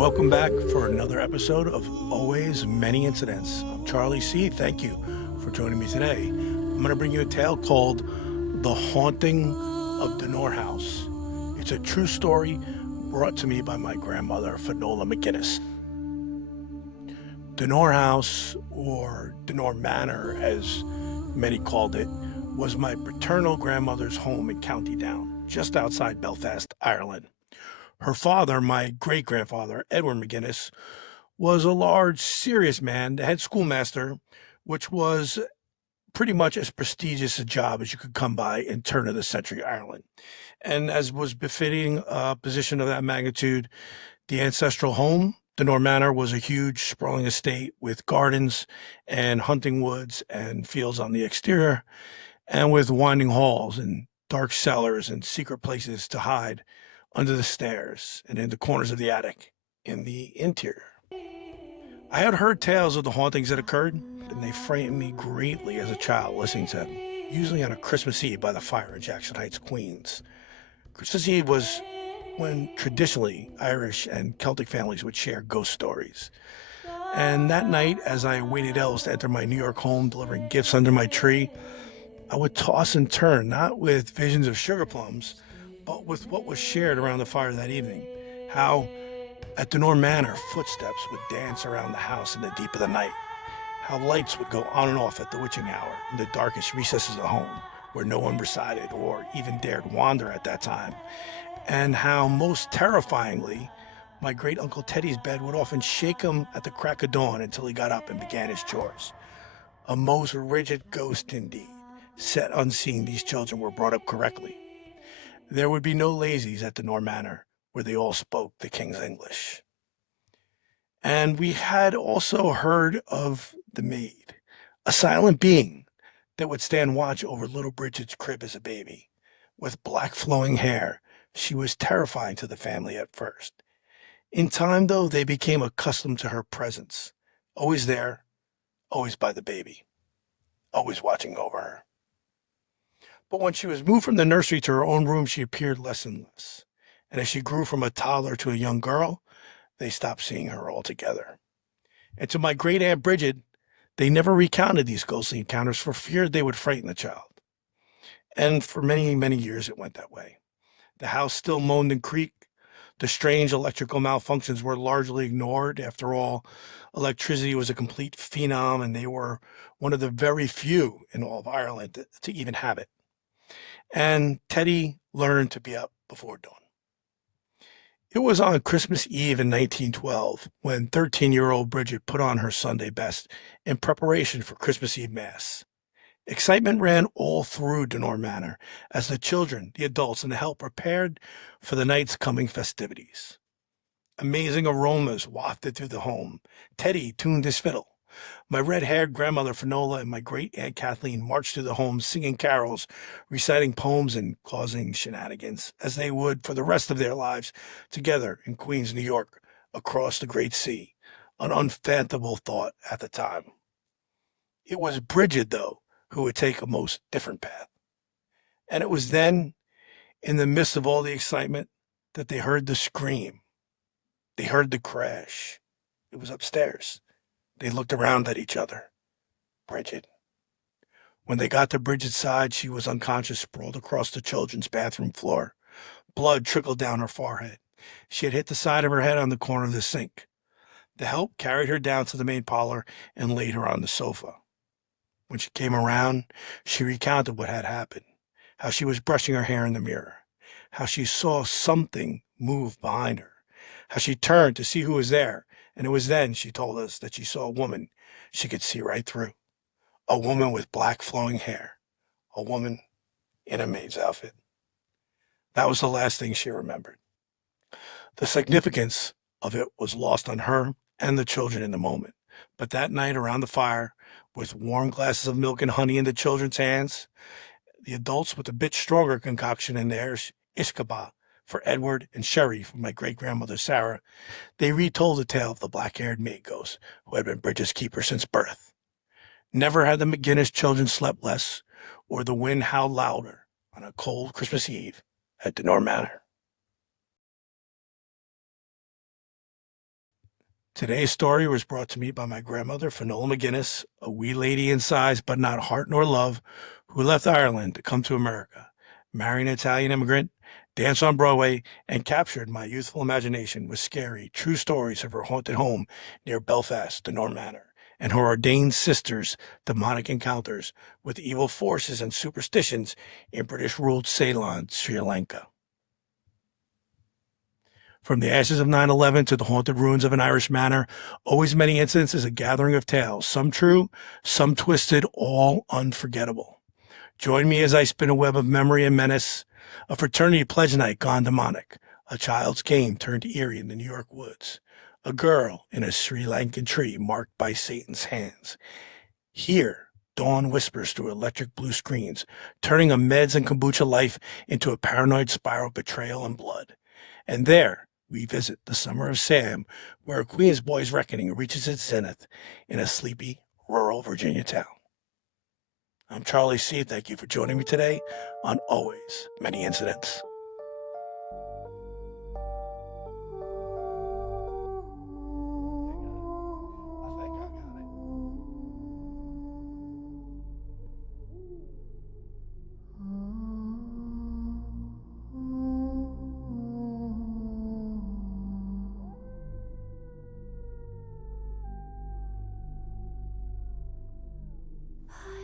Welcome back for another episode of Always Many Incidents. I'm Charlie C. Thank you for joining me today. I'm going to bring you a tale called The Haunting of Donore House. It's a true story brought to me by my grandmother, Finola McGinnis. Donore House, or Donore Manor as many called it, was my paternal grandmother's home in County Down, just outside Belfast, Ireland. Her father, my great grandfather, Edward McGinnis, was a large, serious man, the head schoolmaster, which was pretty much as prestigious a job as you could come by in turn of the century Ireland. And as was befitting a position of that magnitude, the ancestral home, the Donore Manor, was a huge, sprawling estate with gardens and hunting woods and fields on the exterior, and with winding halls and dark cellars and secret places to hide under the stairs and in the corners of the attic in the interior. I had heard tales of the hauntings that occurred, and they frightened me greatly as a child listening to them, usually on a Christmas Eve by the fire in Jackson Heights, Queens. Christmas Eve was when traditionally Irish and Celtic families would share ghost stories. And that night, as I waited elves to enter my New York home delivering gifts under my tree, I would toss and turn, not with visions of sugar plums, but with what was shared around the fire that evening. How at Donore Manor, footsteps would dance around the house in the deep of the night. How lights would go on and off at the witching hour in the darkest recesses of the home, where no one resided or even dared wander at that time. And how, most terrifyingly, my great Uncle Teddy's bed would often shake him at the crack of dawn until he got up and began his chores. A most rigid ghost indeed, set unseen these children were brought up correctly. There would be no lazies at Donore Manor, where they all spoke the king's English. And we had also heard of the maid, a silent being that would stand watch over little Bridget's crib as a baby. With black flowing hair, she was terrifying to the family at first. In time, though, they became accustomed to her presence, always there, always by the baby, always watching over her. But when she was moved from the nursery to her own room, she appeared less and less. And as she grew from a toddler to a young girl, they stopped seeing her altogether. And to my great Aunt Bridget, they never recounted these ghostly encounters for fear they would frighten the child. And for many, many years it went that way. The house still moaned and creaked. The strange electrical malfunctions were largely ignored. After all, electricity was a complete phenom, and they were one of the very few in all of Ireland to even have it. And Teddy learned to be up before dawn. It was on Christmas Eve in 1912 when 13-year-old Bridget put on her Sunday best in preparation for Christmas Eve Mass. Excitement ran all through Donore Manor as the children, the adults, and the help prepared for the night's coming festivities. Amazing aromas wafted through the home. Teddy tuned his fiddle. My red-haired grandmother Finola and my great-aunt Kathleen marched through the home singing carols, reciting poems, and causing shenanigans, as they would for the rest of their lives, together in Queens, New York, across the great sea, an unfathomable thought at the time. It was Bridget, though, who would take a most different path. And it was then, in the midst of all the excitement, that they heard the scream. They heard the crash. It was upstairs. They looked around at each other. Bridget. When they got to Bridget's side, she was unconscious, sprawled across the children's bathroom floor. Blood trickled down her forehead. She had hit the side of her head on the corner of the sink. The help carried her down to the main parlor and laid her on the sofa. When she came around, she recounted what had happened, how she was brushing her hair in the mirror, how she saw something move behind her, how she turned to see who was there, and it was then, she told us, that she saw a woman she could see right through. A woman with black flowing hair. A woman in a maid's outfit. That was the last thing she remembered. The significance of it was lost on her and the children in the moment. But that night around the fire, with warm glasses of milk and honey in the children's hands, the adults with a bit stronger concoction in theirs, Ishkaba for Edward and Sherry for my great-grandmother Sarah, they retold the tale of the black-haired maid ghost who had been Bridget's keeper since birth. Never had the McGinnis children slept less, or the wind howled louder on a cold Christmas Eve at Donore Manor. Today's story was brought to me by my grandmother, Finola McGinnis, a wee lady in size but not heart nor love, who left Ireland to come to America, marry an Italian immigrant, dance on Broadway, and captured my youthful imagination with scary, true stories of her haunted home near Belfast, Donore Manor, and her ordained sister's demonic encounters with evil forces and superstitions in British-ruled Ceylon, Sri Lanka. From the ashes of 9/11 to the haunted ruins of an Irish manor, always many incidents is a gathering of tales, some true, some twisted, all unforgettable. Join me as I spin a web of memory and menace, a fraternity pledge night gone demonic, a child's game turned eerie in the New York woods, a girl in a Sri Lankan tree marked by Satan's hands. Here, dawn whispers through electric blue screens, turning a meds and kombucha life into a paranoid spiral of betrayal and blood. And there, we visit the summer of Sam, where a Queens boy's reckoning reaches its zenith in a sleepy, rural Virginia town. I'm Charlie C. Thank you for joining me today on Always Many Incidents.